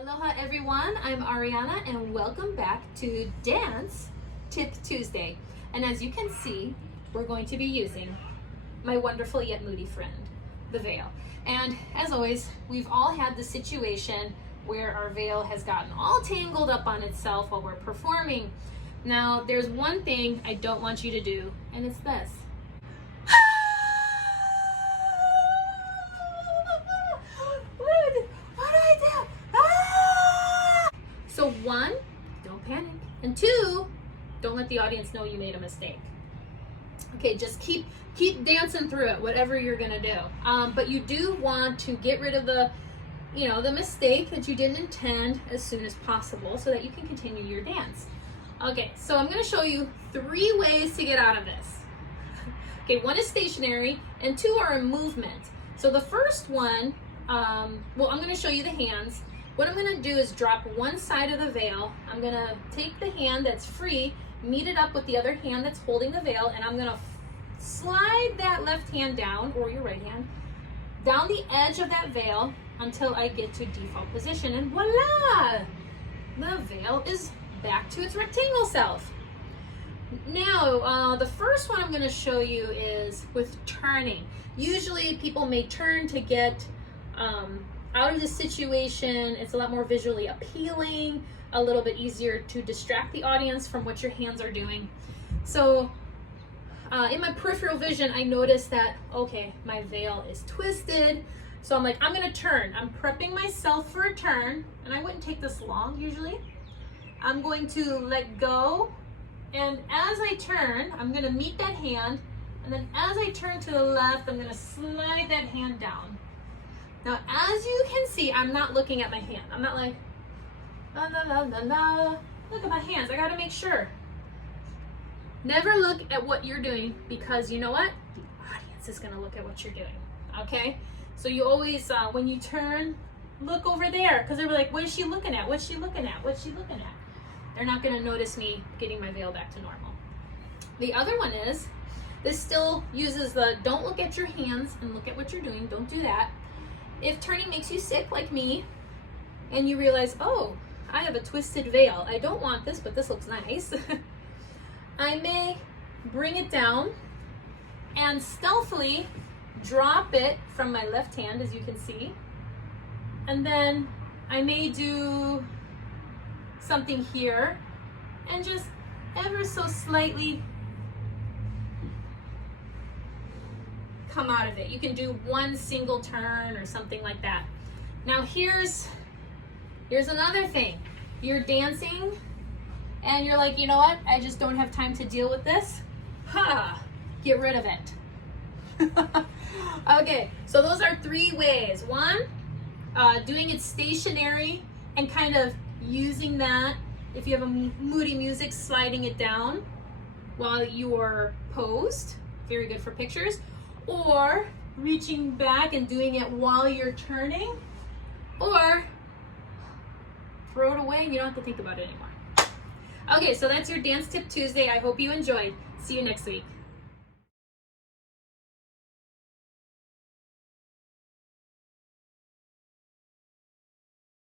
Aloha everyone, I'm Ariana and welcome back to Dance Tip Tuesday. And as you can see, we're going to be using my wonderful yet moody friend, the veil. And as always, we've all had the situation where our veil has gotten all tangled up on itself while we're performing. Now, there's one thing I don't want you to do, and it's this. So one, don't panic. And two, don't let the audience know you made a mistake. Okay, just keep dancing through it, whatever you're gonna do. But you do want to get rid of the mistake that you didn't intend as soon as possible so that you can continue your dance. Okay, so I'm gonna show you 3 ways to get out of this. Okay, one is stationary and 2 are in movement. So the first one, I'm gonna show you the hands. What I'm gonna do is drop one side of the veil. I'm gonna take the hand that's free, meet it up with the other hand that's holding the veil, and I'm gonna slide that left hand down, or your right hand, down the edge of that veil until I get to default position, and voila! The veil is back to its rectangle self. Now, the first one I'm gonna show you is with turning. Usually people may turn to get out of the situation. It's a lot more visually appealing, a little bit easier to distract the audience from what your hands are doing. So in my peripheral vision, I noticed that, okay, my veil is twisted. So I'm like, I'm gonna turn. I'm prepping myself for a turn, and I wouldn't take this long usually. I'm going to let go, and as I turn, I'm gonna meet that hand, and then as I turn to the left, I'm gonna slide that hand down. Now, as you can see, I'm not looking at my hand. I'm not like, la, la, la, la, la. Look at my hands. I gotta make sure. Never look at what you're doing, because you know what? The audience is gonna look at what you're doing, okay? So you always, when you turn, look over there, because they're like, what is she looking at? What's she looking at? What's she looking at? They're not gonna notice me getting my veil back to normal. The other one is, this still uses the don't look at your hands and look at what you're doing. Don't do that. If turning makes you sick like me, and you realize, oh, I have a twisted veil. I don't want this, but this looks nice. I may bring it down and stealthily drop it from my left hand, as you can see. And then I may do something here and just ever so slightly come out of it. You can do one single turn or something like that. Now here's another thing. You're dancing and you're like, you know what? I just don't have time to deal with this. Get rid of it. Okay, so those are 3 ways. One, doing it stationary and kind of using that, if you have a moody music, sliding it down while you're posed. Very good for pictures. Or reaching back and doing it while you're turning, or throw it away and you don't have to think about it anymore. Okay, so that's your Dance Tip Tuesday. I hope you enjoyed. See you next week.